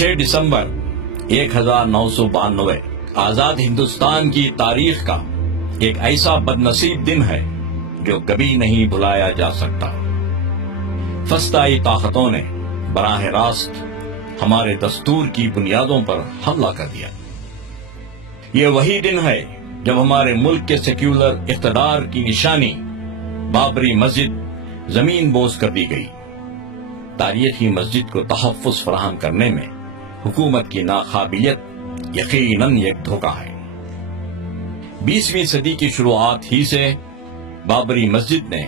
6 دسمبر 1992 آزاد ہندوستان کی تاریخ کا ایک ایسا بدنصیب دن ہے جو کبھی نہیں بھلایا جا سکتا۔ فسطائی طاقتوں نے براہ راست ہمارے دستور کی بنیادوں پر حملہ کر دیا۔ یہ وہی دن ہے جب ہمارے ملک کے سیکولر اقتدار کی نشانی بابری مسجد زمین بوس کر دی گئی۔ تاریخی مسجد کو تحفظ فراہم کرنے میں حکومت کی ناقابلیت یقیناً ایک دھوکہ ہے۔ 20ویں صدی کی شروعات ہی سے بابری مسجد نے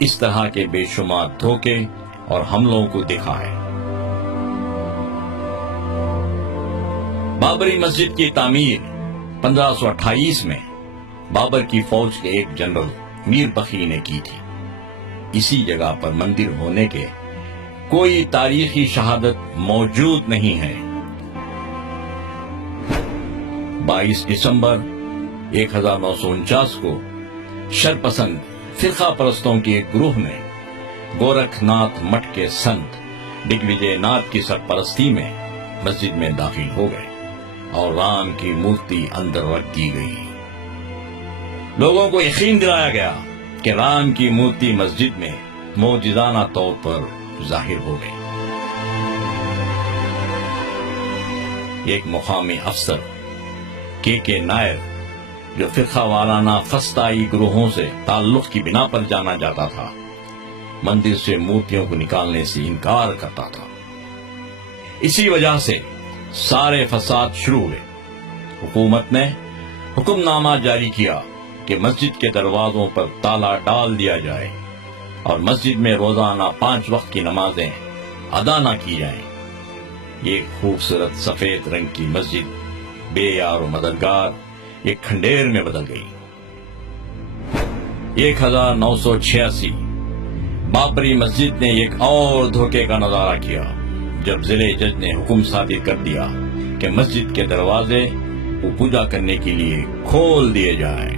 اس طرح کے بے شمار دھوکے اور حملوں کو دیکھا ہے۔ بابری مسجد کی تعمیر 1528 میں بابر کی فوج کے ایک جنرل میر بخی نے کی تھی۔ اسی جگہ پر مندر ہونے کے کوئی تاریخی شہادت موجود نہیں ہے۔ 22 دسمبر 1949 کو شرپسند فرقہ پرستوں کے ایک گروہ نے گورکھ ناتھ مٹھ کے سنت دگ وجے ناتھ کی سرپرستی میں مسجد میں داخل ہو گئے اور رام کی مورتی اندر رکھ دی گئی۔ لوگوں کو یقین دلایا گیا کہ رام کی مورتی مسجد میں معجزانہ طور پر ظاہر ہو گئی۔ ایک مقامی افسر کے نائر جو فرقہ وارانہ فسطائی گروہوں سے تعلق کی بنا پر جانا جاتا تھا، مندر سے مورتیوں کو نکالنے سے انکار کرتا تھا۔ اسی وجہ سے سارے فساد شروع ہوئے۔ حکومت نے حکم نامہ جاری کیا کہ مسجد کے دروازوں پر تالا ڈال دیا جائے اور مسجد میں روزانہ 5 وقت کی نمازیں ادا نہ کی جائیں۔ یہ خوبصورت سفید رنگ کی مسجد بے یار و مددگار ایک کھنڈیر میں بدل گئی۔ 1986 بابری مسجد نے ایک اور دھوکے کا نظارہ کیا جب ضلع جج نے حکم صادر کر دیا کہ مسجد کے دروازے وہ پوجا کرنے کے لیے کھول دیے جائیں۔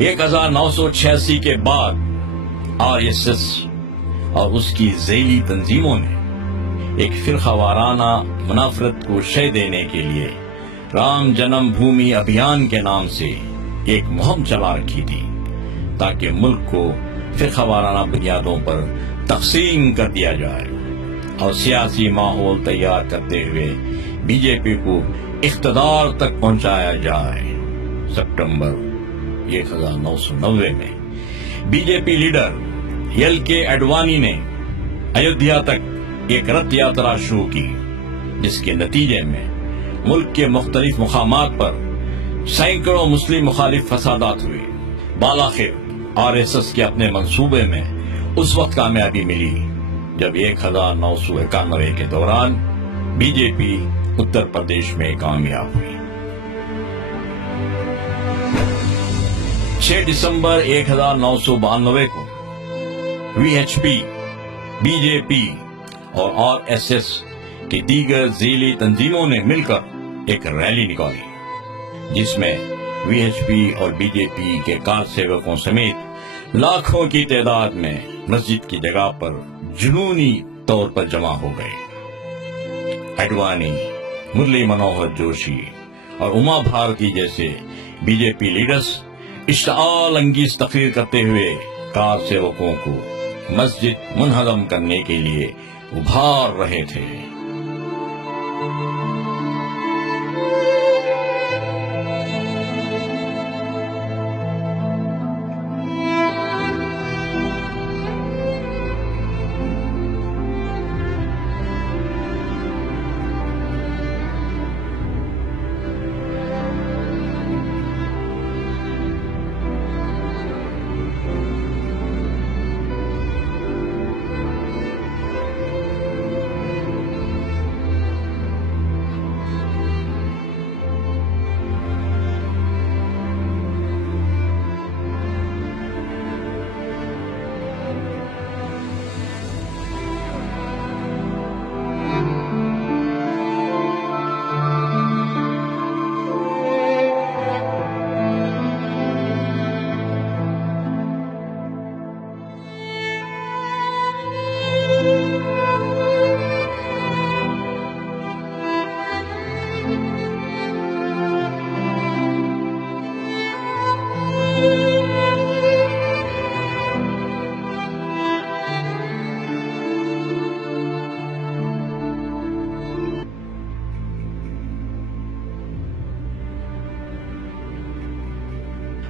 1986 کے بعد RSS اور اس کی ذیلی تنظیموں نے ایک فرقہ وارانہ منافرت کو شے دینے کے لیے رام جنم بھومی ابھیان کے نام سے ایک مہم چلا رکھی تھی تاکہ ملک کو فرقہ وارانہ بنیادوں پر تقسیم کر دیا جائے اور سیاسی ماحول تیار کرتے ہوئے BJP کو اقتدار تک پہنچایا جائے۔ ستمبر 1990 میں BJP لیڈر LK اڈوانی نے ایودھیا تک ایک رتھ یاترا شروع کی، جس کے نتیجے میں ملک کے مختلف مقامات پر سینکڑوں مسلم مخالف فسادات ہوئے۔ بالآخر RSS کے اپنے منصوبے میں اس وقت کامیابی ملی جب 1991 کے دوران BJP اتر پردیش میں کامیاب ہوئی۔ 6 دسمبر 1992 کو VHP، BJP اور RSS کی دیگر ذیلی تنظیموں نے مل کر ایک ریلی نکالی جس میں VHP اور BJP کے کارسیوکوں سمیت لاکھوں کی تعداد میں مسجد کی جگہ پر جنونی طور پر جمع ہو گئے۔ اڈوانی، مرلی منوہر جوشی اور اما بھارتی جیسے BJP لیڈرز اشتعال انگیز تقریر کرتے ہوئے کارسیوکوں کو مسجد منہدم کرنے کے لیے ابھار رہے تھے۔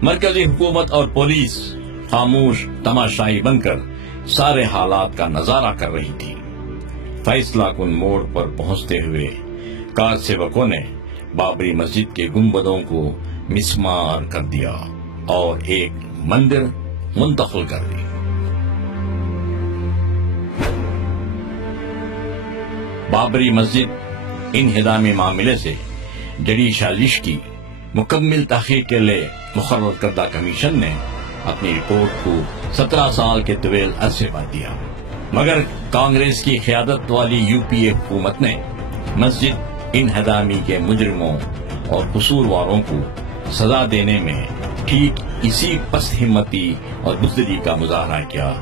مرکزی حکومت اور پولیس خاموش تماشائی بن کر سارے حالات کا نظارہ کر رہی تھی۔ فیصلہ کن موڑ پر پہنچتے ہوئے کار سیوکوں نے بابری مسجد کے گنبدوں کو مسمار کر دیا اور ایک مندر منتقل کر دی۔ بابری مسجد انہدامی معاملے سے جڑی سازش کی مکمل تحقیق کے لیے مقرر کردہ کمیشن نے اپنی رپورٹ کو 17 سال کے طویل عرصے بعد دیا، مگر کانگریس کی قیادت والی یو پی اے حکومت نے مسجد انہدامی کے مجرموں اور قصورواروں کو سزا دینے میں ٹھیک اسی پست ہمتی اور بزدلی کا مظاہرہ کیا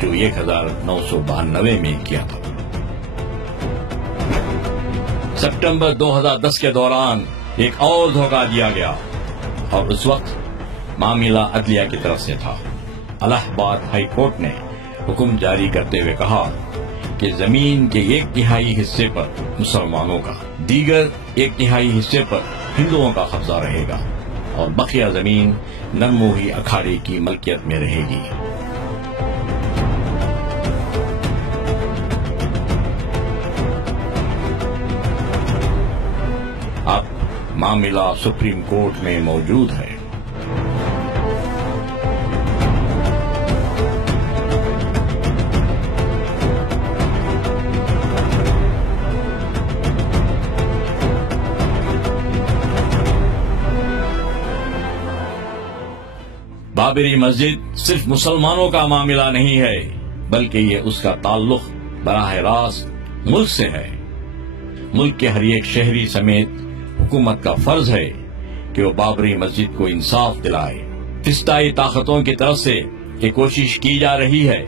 جو 1992 میں کیا تھا۔ ستمبر 2010 کے دوران ایک اور دھوکہ دیا گیا اور اس وقت معاملہ عدلیہ کی طرف سے تھا۔ الہ آباد ہائی کورٹ نے حکم جاری کرتے ہوئے کہا کہ زمین کے 1/3 حصے پر مسلمانوں کا، دیگر 1/3 حصے پر ہندوؤں کا قبضہ رہے گا اور بقیہ زمین نرموہی اکھاڑے کی ملکیت میں رہے گی۔ اب معاملہ سپریم کورٹ میں موجود ہے۔ بابری مسجد صرف مسلمانوں کا معاملہ نہیں ہے، بلکہ یہ اس کا تعلق براہ راست ملک سے ہے۔ ملک کے ہر ایک شہری سمیت حکومت کا فرض ہے کہ وہ بابری مسجد کو انصاف دلائے۔ فسطائی طاقتوں کی طرف سے یہ کوشش کی جا رہی ہے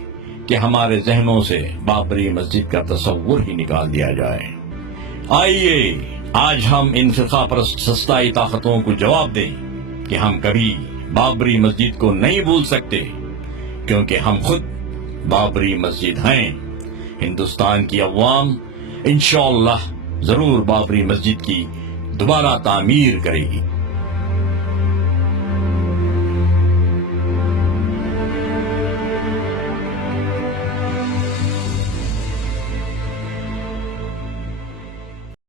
کہ ہمارے ذہنوں سے بابری مسجد کا تصور ہی نکال دیا جائے۔ آئیے آج ہم ان فرقہ پرست فسطائی طاقتوں کو جواب دیں کہ ہم کبھی بابری مسجد کو نہیں بھول سکتے، کیونکہ ہم خود بابری مسجد ہیں۔ ہندوستان کی عوام انشاءاللہ ضرور بابری مسجد کی دوبارہ تعمیر کرے گی۔